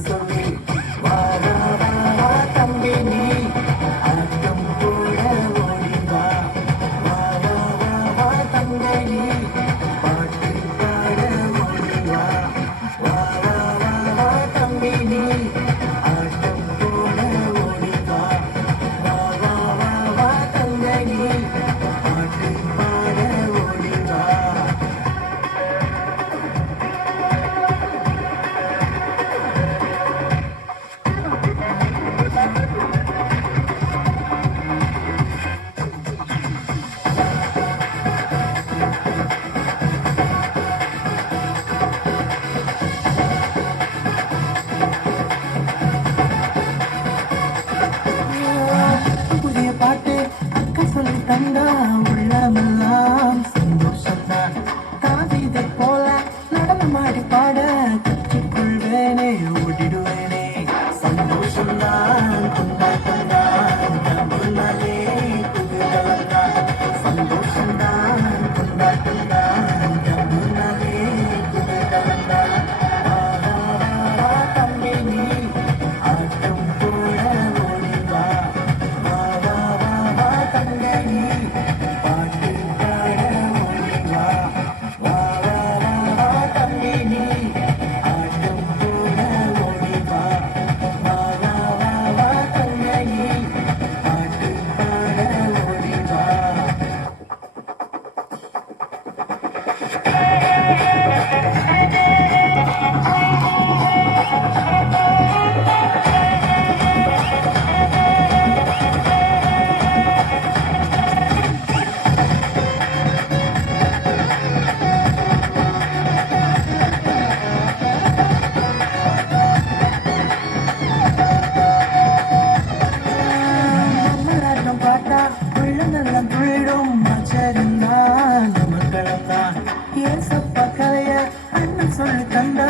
சொல்லி வா வா வா வா தம்பி நீ ஆட்டம் போட ஓடி வா வா வா வா வா தங்கை நீ பாட்டு பாட ஓடி வா வா வா வா வா தம்பி நீ ஆட்டம் போட ஓடி வா வா வா வா வா தங்கை நீ பாட்டு பாட ஓடி வா. புதிய பாட்டு அக்கா சொல்லி தந்தா உள்ளமெல்லாம் சந்தோஷம்தான் காவிதை போல நடனமாடி பாட கற்றுக்கொள்வேனே ஓடிடுவேனே சந்தோஷம்தான் கொண்டாட்டம்தான் நம்முனாலே குதூகலம்தான் சந்தோஷம்தான் கொண்டாட்டம்தான் நம்முனாலே குதூகலம்தான் வா வா வா வா தம்பி நீ ஆட்டம் போட ஓடி வா வா வா வா வா தங்கை நீ பாட்டு பாட ஓடி வா வா வா வா வா தம்பி நீ ஆட்டம் போட ஓடி வா வா வா வா வா தங்கை நீ பாட்டு பாட ஓடி வா. நம்மளாட்டம் பாட்டா உள்ளமெல்லாம் துள்ளிடும் ஆச்சரியம்தான் நமக்களம்தான் ஏசப்பா கலைய அண்ணன் சொல்லி தந்தா